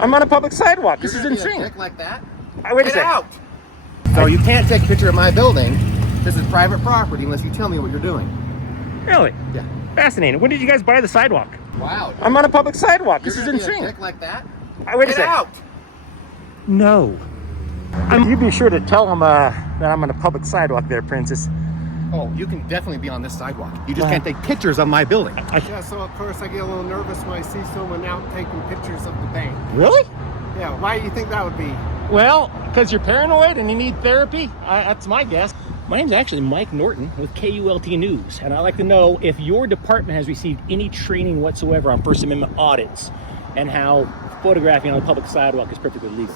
I'm on a public sidewalk. This is You're gonna insane. be a dick like that? Wait a Get second. out! So you can't take a picture of my building. This is private property unless you tell me what you're doing. Really? Yeah. Fascinating. When did you guys buy the sidewalk? Wow. Dude. I'm on a public sidewalk. You're This is gonna be insane. a dick like that? Wait a Get second. out! No. You be sure to tell them that I'm on a public sidewalk there, Princess. Oh, you can definitely be on this sidewalk. You just can't take pictures of my building. Yeah, so of course I get a little nervous when I see someone out taking pictures of the bank. Really? Yeah, why do you think that would be? Well, because you're paranoid and you need therapy. That's my guess. My name's actually Mike Norton with KULT News, and I'd like to know if your department has received any training whatsoever on First Amendment audits and how photographing on a public sidewalk is perfectly legal.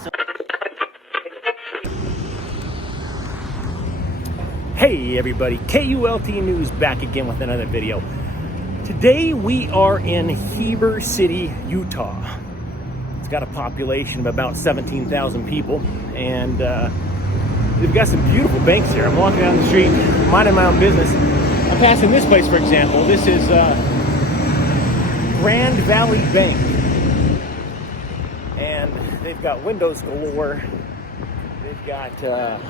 Hey everybody, KULT News back again with another video. Today we are in Heber City, Utah. It's got a population of about 17,000 people, and they've got some beautiful banks here. I'm walking down the street, minding my own business. I'm passing this place, for example. This is Grand Valley Bank, and they've got windows galore. They've got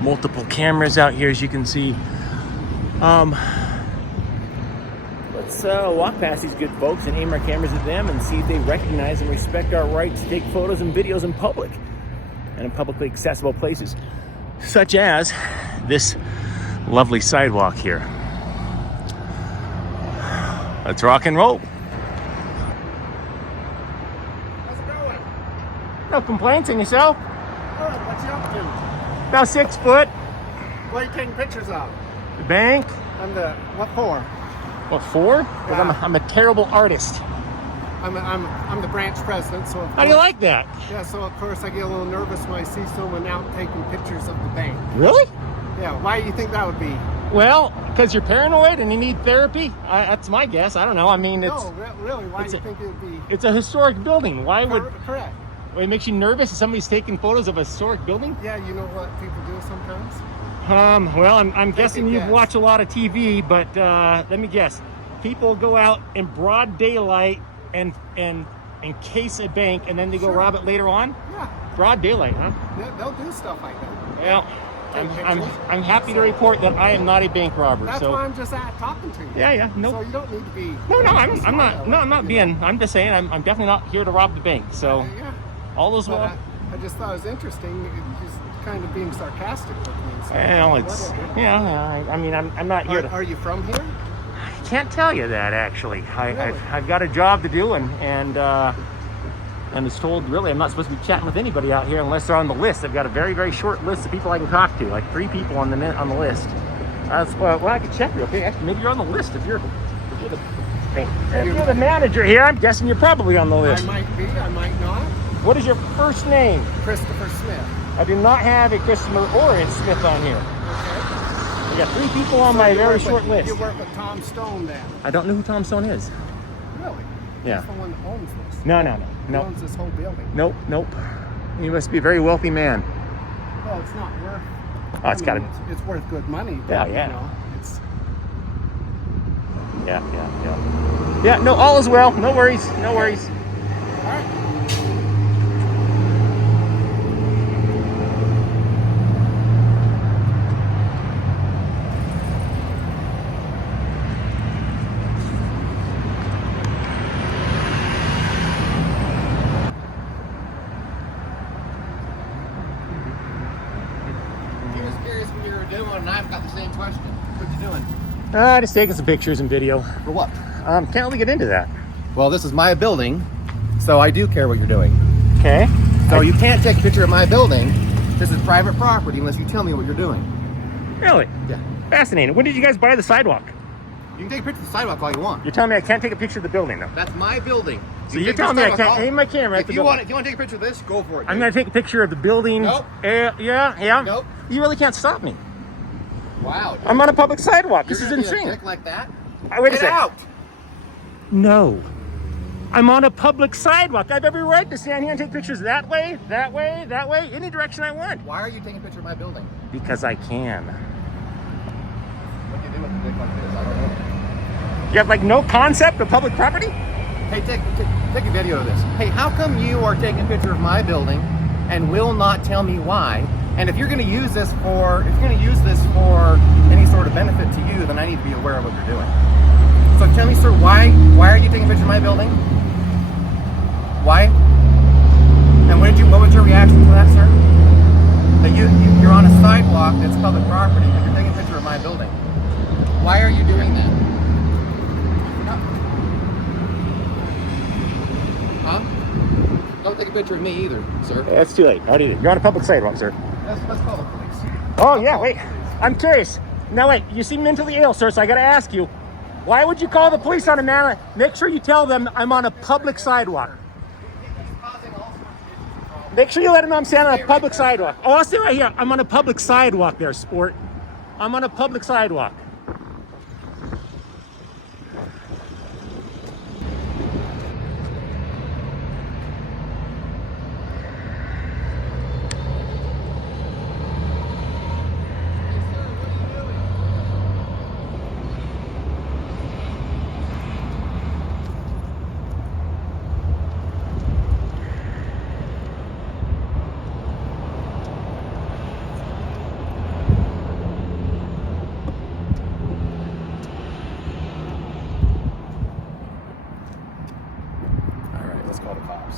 multiple cameras out here, as you can see. Let's walk past these good folks and aim our cameras at them and see if they recognize and respect our right to take photos and videos in public and in publicly accessible places, such as this lovely sidewalk here. Let's rock and roll. How's it going? No complaints, and yourself? Good, what's you up to? About 6 foot. What are you taking pictures of? The bank. And what for? What for? Because Yeah. I'm a terrible artist. I'm the branch president, so How do you like that? Yeah, so of course I get a little nervous when I see someone out taking pictures of the bank. Really? Yeah, why do you think that would be? Well, because you're paranoid and you need therapy. That's my guess. I don't know. I mean, it's No, really, why do you think it would be? it's a historic building. Why would Correct. it makes you nervous if somebody's taking photos of a historic building? Yeah, you know what people do sometimes? Well, I'm guessing you've guess. watched a lot of TV, but let me guess. People go out in broad daylight and encase a bank, and then they go Sure. rob it later on. Yeah, Broad daylight, huh? they'll do stuff like that. Well, Take I'm pictures. happy to report that I am not a bank robber. That's So why I'm just talking to you. yeah, no. So you don't need to be. No, I'm not. No, I'm not being. I'm just saying. I'm definitely not here to rob the bank. So Yeah. all those. But I just thought it was interesting. Just kind of being sarcastic with me. So Well, it's whatever. yeah. I mean, I'm not here to. Are you from here? I can't tell you that actually. Really? I've got a job to do, and it's told really I'm not supposed to be chatting with anybody out here unless they're on the list. I've got a very, very short list of people I can talk to, like 3 people on the list. Well, I can check you. Okay, actually, maybe you're on the list if you're the manager here. I'm guessing you're probably on the I list. might be. I might not. What is your first name? Christopher Smith. I do not have a Christopher or a Smith on here. Okay. I got 3 people on So my you very work short with, list. You work with Tom Stone then? I don't know who Tom Stone is. Really? Yeah. He's the one that owns this. No. He owns this whole building. Nope. He must be a very wealthy man. Well, it's not worth. Oh, it's gotta. It's worth good money. Yeah, But, yeah. You know, it's. Yeah. No, all is well. No worries. All right. He was curious what you were doing, and I've got the same question. What you doing? Just taking some pictures and video. For what? Can't really get into that. Well, this is my building, so I do care what you're doing. Okay. So you can't take a picture of my building. This is private property unless you tell me what you're doing. Really? Yeah. Fascinating. When did you guys buy the sidewalk? You can take a picture of the sidewalk all you want. You're telling me I can't take a picture of the building, though. That's my building. So you're telling me I can't aim my camera at If the you building? want to take a picture of this, go for it. I'm dude. gonna take a picture of the building. Nope. Yeah. Nope. You really can't stop me. Wow. Dude. I'm on a public sidewalk. You're This is gonna be a insane. dick like that? Wait a Get second. out! No. I'm on a public sidewalk. I have every right to stand here and take pictures that way, any direction I want. Why are you taking a picture of my building? Because I can. What do you do with a dick like this? I don't know. You have like no concept of public property? Hey, take a video of this. Hey, how come you are taking a picture of my building and will not tell me why? And if you're going to use this for any sort of benefit to you, then I need to be aware of what you're doing. So tell me, sir, why are you taking a picture of my building? Why? And what was your reaction to that, sir? That you're on a sidewalk that's public property, but you're taking a picture of my building. Why are you doing that? Huh? Don't take a picture of me either, sir. Yeah, it's too late. How do you do? You're on a public sidewalk, sir. Let's call the police. Oh, yeah, wait. I'm curious. Now, wait, you seem mentally ill, sir, so I got to ask you, why would you call the police on a man? Make sure you tell them I'm on a public sidewalk. Make sure you let them know I'm standing on a public sidewalk. Oh, I'll stay right here. I'm on a public sidewalk there, sport. I'm on a public sidewalk. Let's call the cops.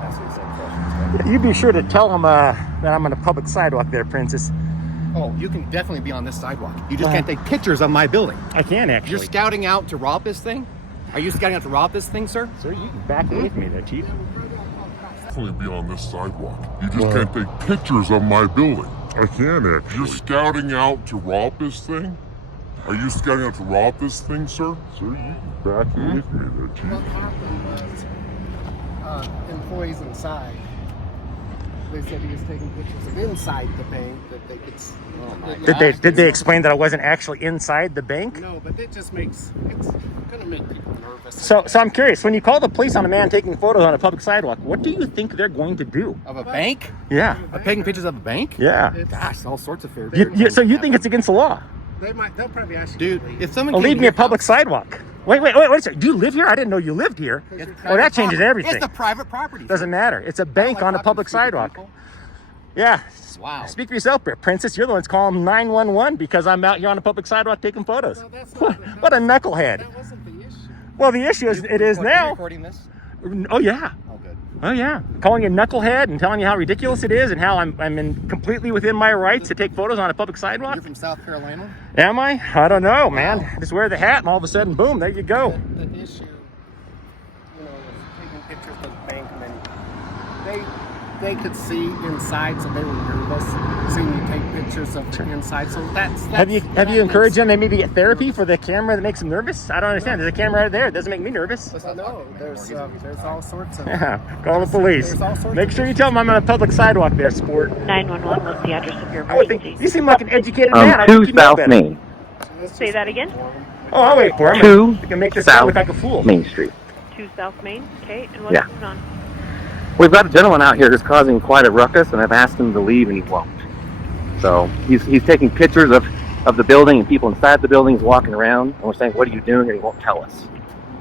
Ask you the same questions. You be sure to tell them that I'm on a public sidewalk there, Princess. Oh, you can definitely be on this sidewalk. You just can't take pictures of my building. I can, actually. You're scouting out to rob this thing? Are you scouting out to rob this thing, sir? Sir, you can back away from me there, Chief. Definitely be on this sidewalk. You just can't take pictures of my building. I can, actually. You're scouting out to rob this thing? Are you scouting out to rob this thing, sir? Sir, you can back away from me there, Chief. What happened was employees inside. They said he was taking pictures of inside the bank that they could. Did they explain that I wasn't actually inside the bank? No, but it's gonna make people nervous. So I'm curious. When you call the police on a man taking photos on a public sidewalk, what do you think they're going to do? Of a bank? Yeah. Of taking pictures of a bank? Yeah. Gosh, all sorts of fair. So you think it's against the law? They'll probably ask you. Dude, if someone Oh, came leave to me a your public house- sidewalk. Wait a second. Do you live here? I didn't know you lived here. It's Oh, that private changes property. everything. It's the private property. Doesn't matter. It's a bank on a public sidewalk. Yeah. Wow. Speak for yourself, Princess. You're the one's calling 911 because I'm out here on a public sidewalk taking photos. No, that's What, not what a knucklehead. That wasn't the issue. Well, the issue is it is Are you now. recording this? Oh yeah. Oh, good. Oh yeah. Calling you knucklehead and telling you how ridiculous it is and how I'm completely within my rights to take photos on a public sidewalk. You're from South Carolina? Am I? I don't know, man. Just wear the hat and all of a sudden, boom, there you go. The issue, was taking pictures of the bank, and then they could see inside, so they were nervous seeing you take pictures of the inside. So that's Have you encouraged them to maybe get therapy for the camera that makes them nervous? I don't understand. There's a camera right there. It doesn't make me nervous. No, there's all sorts of. Yeah, call the police. There's all sorts Make of sure you tell them I'm on a public sidewalk there, sport. 911, what's the address of your I would think emergency? you seem like an educated man. I think 2 you know South better. Main. Say that again? Oh, I'll wait for him. 2 You can make this sound South look like a fool. Main Street. 2 South Main, okay, and what's Yeah. going on? We've got a gentleman out here who's causing quite a ruckus, and I've asked him to leave, and he won't. So he's taking pictures of the building and people inside the building. He's walking around, and we're saying, "What are you doing?" And he won't tell us.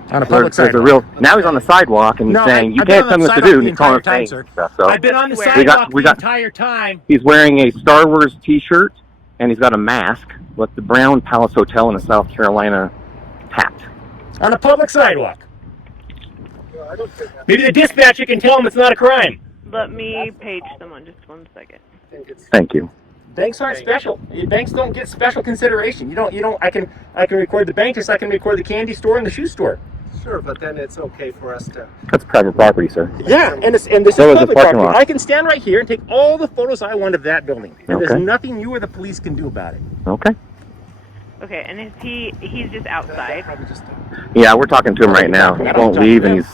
On a public There's a sidewalk. now he's on the sidewalk, and he's saying, "You I've been can't on tell me the what to sidewalk do," and the he's calling entire us time, names sir. and stuff. So I've been on the We sidewalk we the got- entire time. he's wearing a Star Wars T-shirt, and he's got a mask with the Brown Palace Hotel in a South Carolina hat. On a public sidewalk. Maybe the dispatcher can tell him it's not a crime. Let me page someone, just 1 second. Thank you. Banks aren't special. Banks don't get special consideration. You don't. I can record the bank just like I can record the candy store and the shoe store. Sure, but then it's okay for us to. That's private property, sir. Yeah, and this So is is the public parking property. lot. I can stand right here and take all the photos I want of that building, and Okay. there's nothing you or the police can do about it. Okay. Okay, and he's just outside. Probably just. Yeah, we're talking to him right now. He won't leave, and he's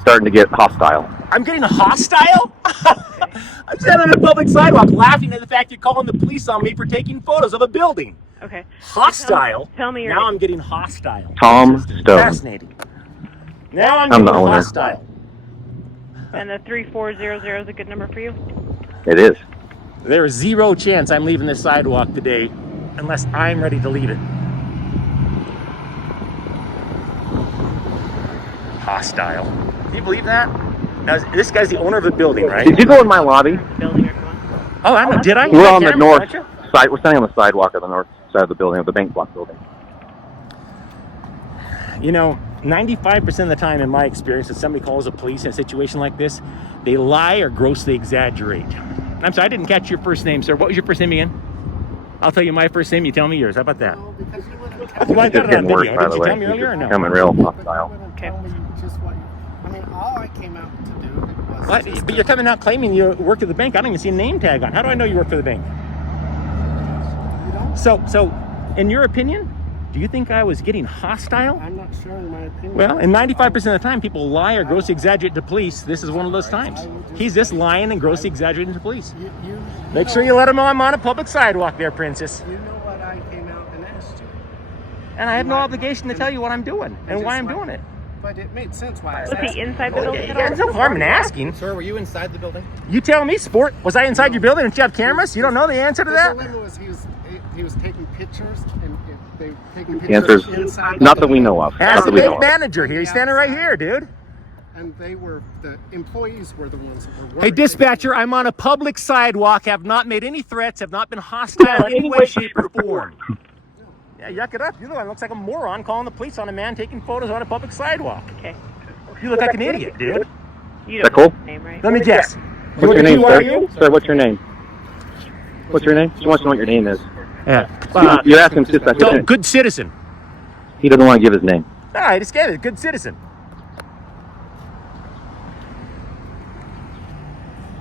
starting to get hostile. I'm getting hostile? I'm standing on a public sidewalk laughing at the fact you're calling the police on me for taking photos of a building. Okay. Hostile? Tell me your Now name. I'm getting hostile. Tom Stone. Fascinating. Now I'm I'm getting the owner. hostile. And the 3400 is a good number for you? It is. There is zero chance I'm leaving this sidewalk today unless I'm ready to leave it. hostile. Can you believe that? Now, this guy's the owner of the building, right? Did you go in my lobby? Building or going. Oh, I don't know. Did I? We're on the Cameras, north aren't you? side. We're standing on the sidewalk of the north side of the building, of the bank block building. You know, 95% of the time in my experience, if somebody calls the police in a situation like this, they lie or grossly exaggerate. I'm sorry, I didn't catch your first name, sir. What was your first name again? I'll tell you my first name, you tell me yours. How about that? No, because you wouldn't Well, I It's got just it on getting worse, video. by Did the you way. tell me He's earlier or just no? becoming real But you hostile. wouldn't tell me just what I mean, all I came out to do was What? just But you're coming out claiming you work at the bank. I don't even see a name tag on. How do I know you work for the bank? you don't? So, in your opinion, do you think I was getting hostile? I'm not sharing my opinion. Well, and 95% of the time, people lie or grossly exaggerate to police. This is one of those times. He's just lying and grossly exaggerating to police. You Make sure you let him know I'm on a public sidewalk there, princess. You know what I came out and asked you. And I have no obligation to tell you what I'm doing and why I'm doing it. But it made sense why I was Was asking. he inside the building at Yeah, all? there's no harm in asking. Sir, were you inside the building? You tell me, sport. Was I inside your building? Did you have cameras? You don't know the answer to The that? dilemma was he was taking pictures and they were taking The answer's pictures inside. not that we know of. Ask Not the that we know bank of. manager here. He's standing right here, dude. And the employees were the ones that were working. Hey, dispatcher, I'm on a public sidewalk, have not made any threats, have not been hostile in any way, shape, or form. Yeah, yuck it up. You're the one that looks like a moron calling the police on a man taking photos on a public sidewalk. Okay. You look like an idiot, dude. You Is that don't know cool? his name, right? Let me guess. What's your name, BYU? sir? Sir, what's your name? What's your name? She wants to know what your name is. Yeah. You're asking him just So, good citizen. He doesn't want to give his name. No, I just gave it. Good citizen.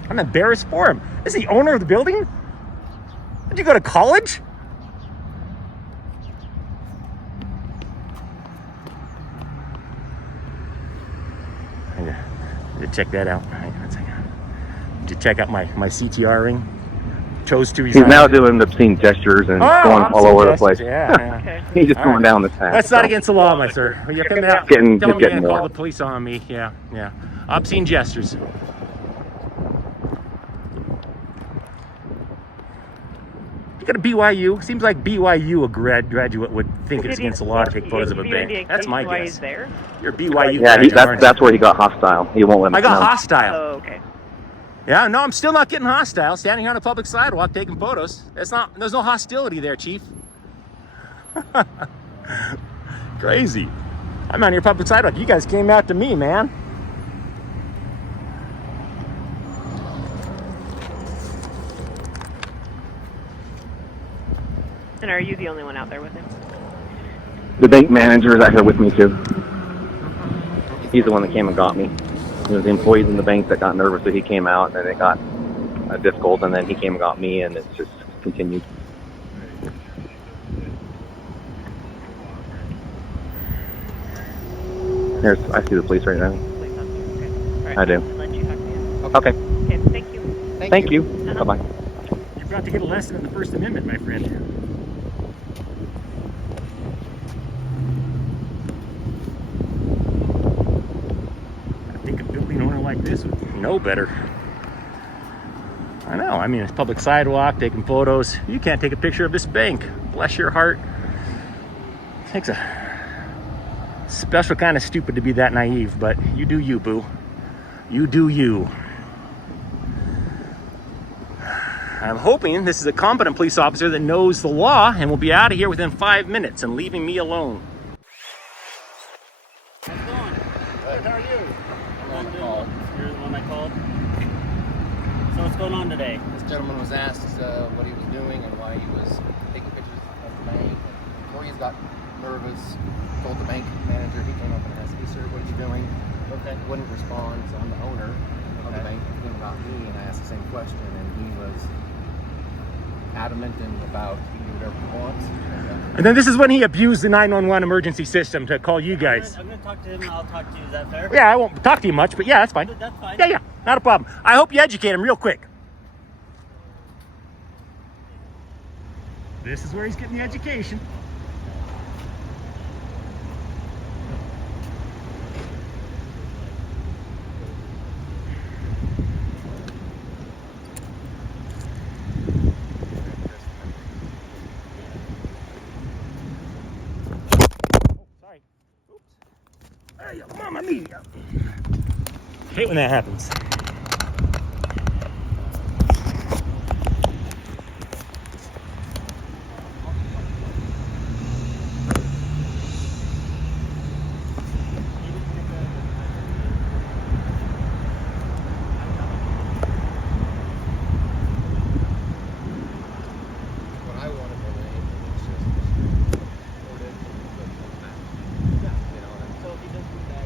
I'm embarrassed for him. This is the owner of the building? Did you go to college? Did check that out. Hang on a second. Did you check out my CTR ring? Chose to He's resign. now doing obscene gestures and Oh, going I'm all over the suggesting- place. Yeah. Okay. He's just All going right. down this path. That's not so. against the law, my sir. You're coming out, Getting- telling just me you're getting gonna call more. the police on me. Yeah. Obscene gestures. You got a BYU. Seems like BYU a graduate would think it's against the law to take photos of a bank. That's my Why guess. he's there? You're a BYU Yeah, graduate, aren't you? that's where he got hostile. He won't let me I got know. hostile. Oh, okay. Yeah, no, I'm still not getting hostile. Standing here on a public sidewalk taking photos. There's no hostility there, Chief. Crazy. I'm on your public sidewalk. You guys came out to me, man. And are you the only one out there with him? The bank manager is out here with me too. He's the one that came and got me. It was the employees in the bank that got nervous, so he came out, and then it got difficult, and then he came and got me, and it's just continued. I see the police right now. Please talk to you. Okay. All right. I do. I'll let you talk to him. Okay. Okay. Thank you. Thank you. Bye-bye. You're about to get a lesson in the First Amendment, my friend. I think a building owner like this would know better. I know. I mean, it's public sidewalk, taking photos. You can't take a picture of this bank. Bless your heart. It takes a special kind of stupid to be that naive, but you do you, boo. You do you. I'm hoping this is a competent police officer that knows the law and will be out of here within 5 minutes and leaving me alone. How's it going? Good, how are you? I'm doing. You're the one I called. So what's going on today? This gentleman was asked what he was doing and why he was taking pictures of the bank. Employees got nervous, told the bank manager. He came up and asked, "Hey sir, what are you doing?" Okay. Wouldn't respond, so I'm the owner of the Okay. bank. He came about me and I asked the same question, and he was adamant and about he can do whatever he wants. And then this is when he abused the 911 emergency system to call you guys. I'm gonna talk to him and I'll talk to you. Is that fair? Yeah, I won't talk to you much, but yeah, that's fine. That's fine. Yeah, not a problem. I hope you educate him real quick. This is where he's getting the education. Sorry. Oops. Hey, mamma mia. Hate when that happens. What I wanted more than anything was just ordered and come back. Yeah, you know, and so if he does do that.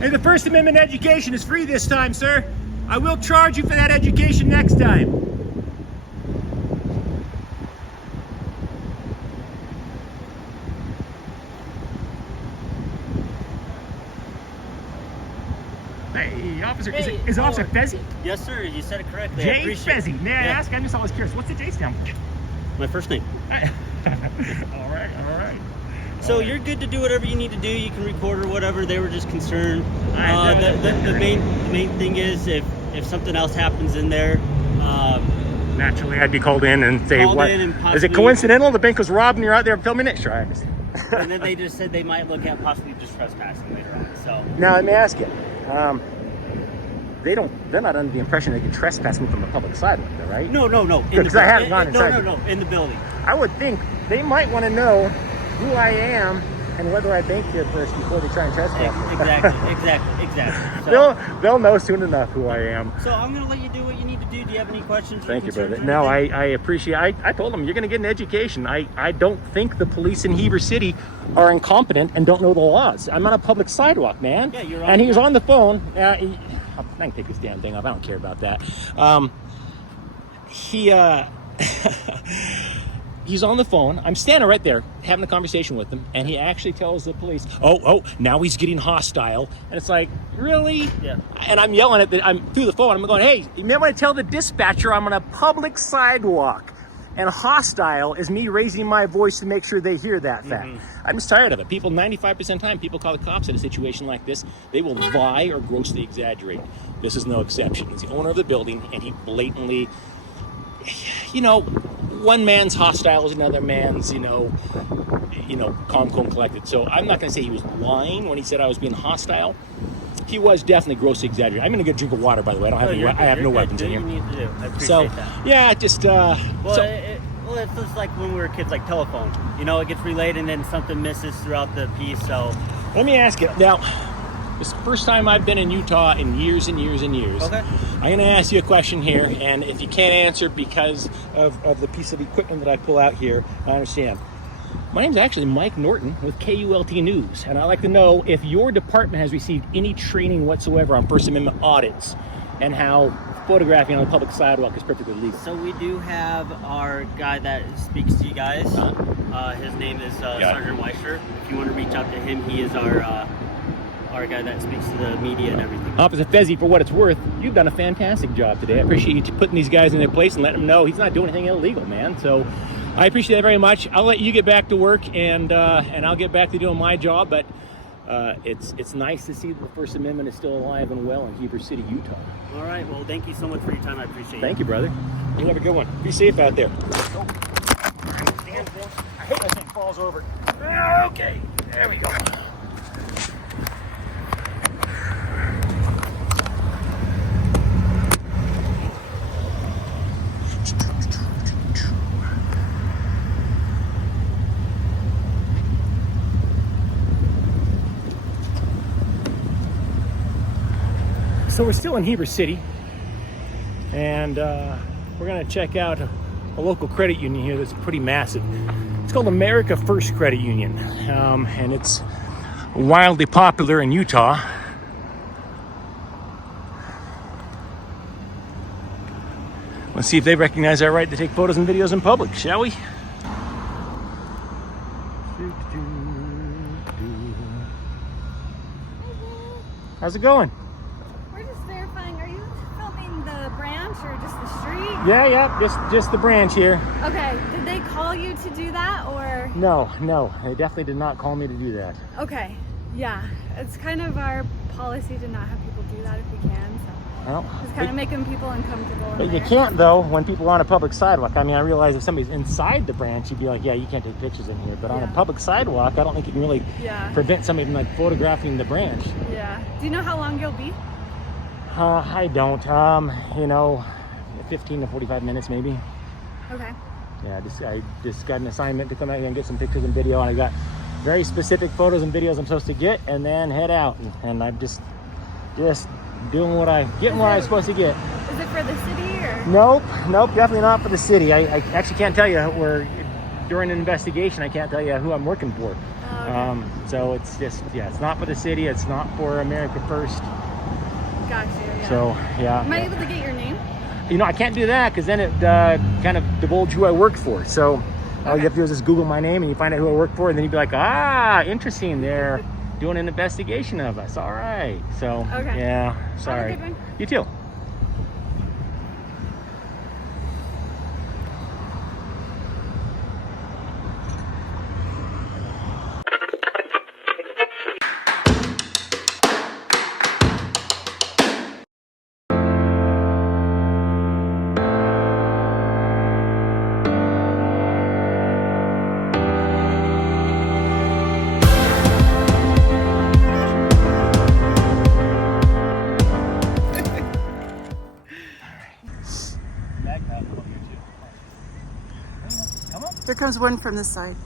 Hey, the First Amendment education is free this time, sir. I will charge you for that education next time. Hey, officer, is Officer Fezzi? Yes, sir. You said it correctly. I Jay appreciate it. Fezzi. May I ask? I'm just always curious. What's the J stand for? My first name. all right, all right. So you're good to do whatever you need to do. You can record or whatever. They were just concerned. I- The main thing is if something else happens in there, Naturally, I'd be called in and say, Called what? in and Is it possibly- coincidental the bank was robbed and you're out there filming it? Sure, I understand. and then they just said they might look at possibly just trespassing later on. So Now, let me ask you. They're not under the impression they can trespass from the public sidewalk, though, right? no. Because I haven't gone inside. No, in the building. I would think they might want to know who I am and whether I banked here first before they try and trespass me. Exactly. So, They'll know soon enough who I am. so I'm gonna let you do what you need to do. Do you have any questions? or Thank you, concerns brother. or No, anything? I appreciate. I told them you're going to get an education. I don't think the police in Heber City are incompetent and don't know the laws. I'm on a public sidewalk, man. Yeah, you're on- And he was on the phone. I can take this damn thing off. I don't care about that. He's on the phone. I'm standing right there having a conversation with him, and he actually tells the police, "Oh, now he's getting hostile." And it's like, really? Yeah. And I'm yelling at I'm through the phone. I'm going, "Hey, you may want to tell the dispatcher I'm on a public sidewalk, and hostile is me raising my voice to make sure they hear that fact." I'm just tired of it. People, 95% of the time, people call the cops in a situation like this. They will lie or grossly exaggerate. This is no exception. He's the owner of the building, and he blatantly, one man's hostile is another man's, calm, cool, and collected. So I'm not going to say he was lying when he said I was being hostile. He was definitely grossly exaggerating. I'm going to get a drink of water, by the way. I have no weapons in Do here. what you need to do. I appreciate So, that. yeah, just, Well, it's just like when we were kids, like telephone. It gets relayed and then something misses throughout the piece. So let me ask you. Now, this is the first time I've been in Utah in years and years and years. Okay. I'm going to ask you a question here, and if you can't answer because of the piece of equipment that I pull out here, I understand. My name's actually Mike Norton with KULT News, and I'd like to know if your department has received any training whatsoever on First Amendment audits and how photographing on a public sidewalk is perfectly legal. So we do have our guy that speaks to you guys. His name is Sergeant Weischer. If you want to reach out to him, he is our our guy that speaks to the media and everything. Officer Fezzi, for what it's worth, you've done a fantastic job today. I appreciate you putting these guys in their place and letting them know he's not doing anything illegal, man. So I appreciate that very much. I'll let you get back to work, and I'll get back to doing my job. But it's nice to see that the First Amendment is still alive and well in Heber City, Utah. All right. Well, thank you so much for your time. I appreciate it. Thank you, brother. You have a good one. Be safe out there. I hate when this thing falls over. Okay, there we go. So we're still in Heber City, and we're going to check out a local credit union here that's pretty massive. It's called America First Credit Union, and it's wildly popular in Utah. Let's see if they recognize our right to take photos and videos in public, shall we? How's it going? We're just verifying. Are you filming the branch or just the street? Yeah, just the branch here. Okay. Did they call you to do that or? No, they definitely did not call me to do that. Okay. Yeah. It's kind of our policy to not have people do that if we can. So Well, it's kind of making people uncomfortable. but you can't though when people are on a public sidewalk. I mean, I realize if somebody's inside the branch, you'd be like, yeah, you can't take pictures in here. But on a public sidewalk, I don't think you can really prevent somebody from like photographing the branch. Yeah. Do you know how long you'll be? I don't. 15 to 45 minutes maybe. Okay. Yeah, I just got an assignment to come out here and get some pictures and video, and I got very specific photos and videos I'm supposed to get, and then head out. And I'm just doing what I'm supposed to get. Is it for the city or? Nope, definitely not for the city. I actually can't tell you. During an investigation, I can't tell you who I'm working for. Oh, okay. So it's just, it's not for the city. It's not for America First. Got you. Yeah. So, yeah. Am I able to get your name? I can't do that because then it kind of divulge who I work for. So all you have to do is just Google my name and you find out who I work for, and then you'd be like, interesting. They're doing an investigation of us. All right. So, yeah, sorry. Have a good one. You too. Here comes one from this side.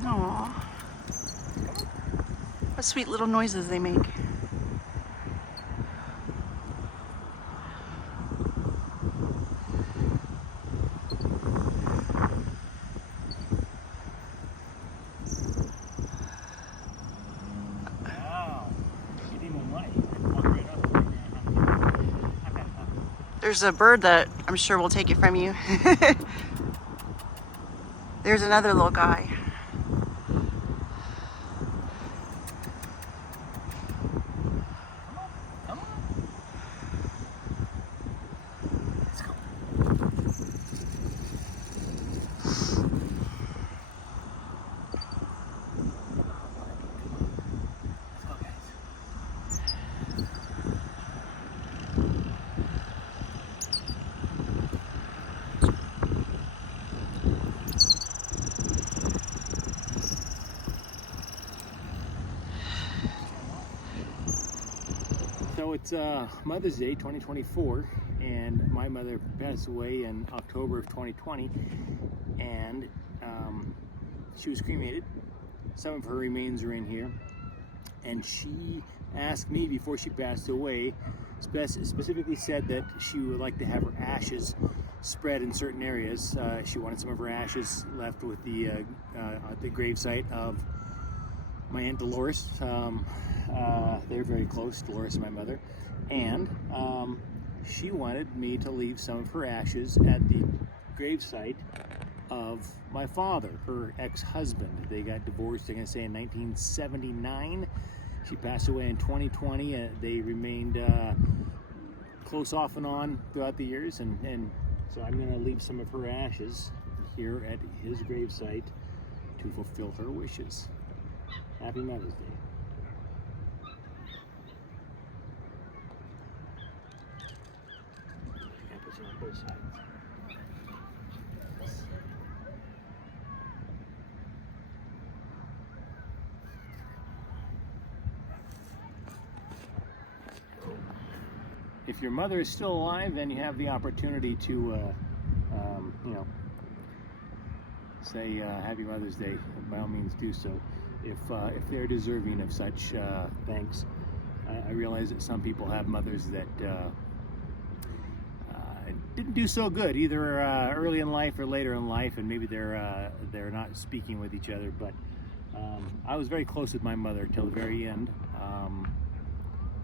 Aww. What sweet little noises they make. There's a bird that I'm sure will take it from you. There's another little guy. So it's Mother's Day 2024, and my mother passed away in October of 2020, and she was cremated. Some of her remains are in here, and she asked me before she passed away, specifically said that she would like to have her ashes spread in certain areas. She wanted some of her ashes left with at the gravesite of my Aunt Dolores. They're very close, Dolores and my mother. And she wanted me to leave some of her ashes at the gravesite of my father, her ex-husband. They got divorced, I'm going to say, in 1979. She passed away in 2020. They remained close off and on throughout the years, and so I'm going to leave some of her ashes here at his gravesite to fulfill her wishes. Happy Mother's Day. And put some on both sides. If your mother is still alive, then you have the opportunity to, say Happy Mother's Day. By all means, do so. If they're deserving of such thanks. I realize that some people have mothers that didn't do so good, either early in life or later in life, and maybe they're not speaking with each other. But I was very close with my mother till the very end,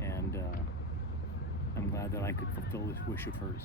and I'm glad that I could fulfill this wish of hers.